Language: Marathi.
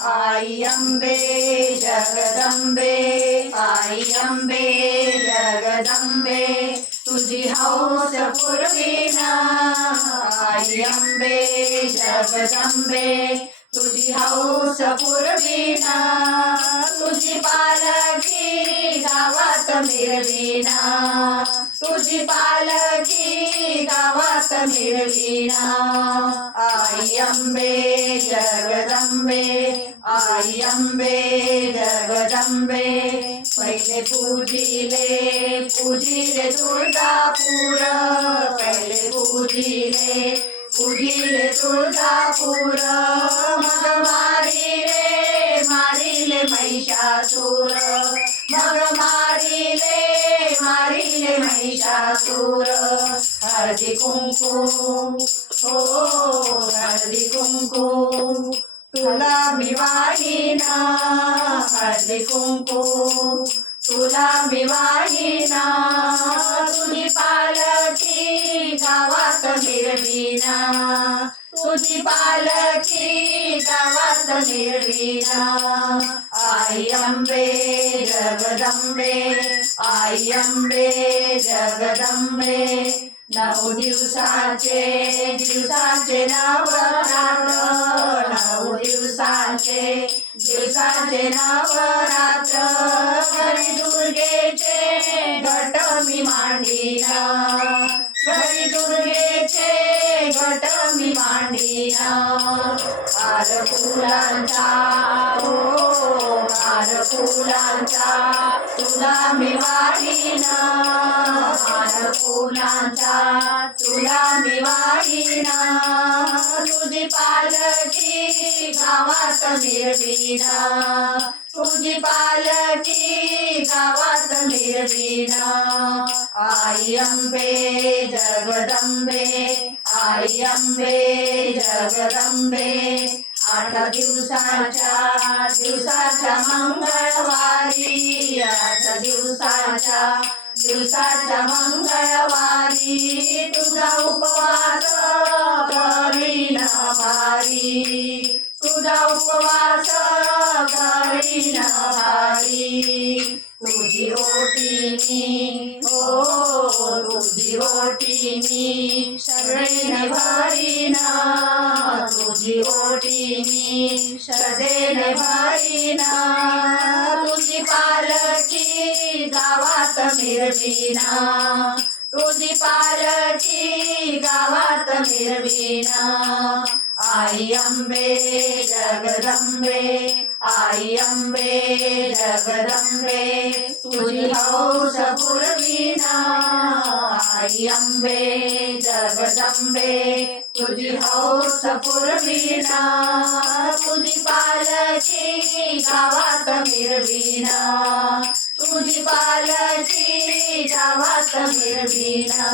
आई अंबे जगदंबे, आई अंबे जगदंबे, तुझी हौस पुरविना. आई अंबे जगदंबे, तुझी हौस पुरविना. तुझी पालखी गावात मिरविना, तुझी पालखी गावात मिरविना. आई अंबे जगदंबे, आई अंबे जगदंबे, पहिले पूजिले तुळजापूर. पहिले पूजिले तुळजापूर. मग मारिले महिषासूर. मग मारिले महिषासूर. हळदी कुंकू हो हळदी कुंकू तुला मी वाहिना. हळदी कुंकू तुला मी वाहिना. तुझी पालखी गावात मिरविना, तुझी पालखी गावात मिरविना. आई अंबे जगदंबे, आई अंबे जगदंबे, 9 दिवसाचे नवरात्र. 9 दिवसाचे नवरात्र. घरी दुर्गेचे घट मी मांडिना. घरी दुर्गेचे घट मी मांडिना. हार फुलांचा हो हार फुलांचा तुला मी वाहिना. हार फुलांचा तुला मी वाहिना. तुझी पालखी गावात मिरविना, तुझी पालखी गावात मिरविना. आई अंबे जगदंबे, आई अंबे जगदंबे, 8 दिवसाच्या मंगळवारी. 8 दिवसाच्या मंगळवारी तुझा उपवास करीन भारी. तुझा उपवास करीन भारी. तुझी ओटी मी श्रद्धेने भरीना. तुझी ओटी मी श्रद्धेने भरीना. तुझी पालखी गावात मिरविना, तुझी पालखी गावात मिरविना. आई अंबे जगदंबे, आई अंबे जगदंबे, तुझी हौस पुरविना. आई अंबे जगदंबे, तुझी हौस पुरविना. तुझी पालखी गावात मिरविना, तुझी पालखी गावात मिरविना.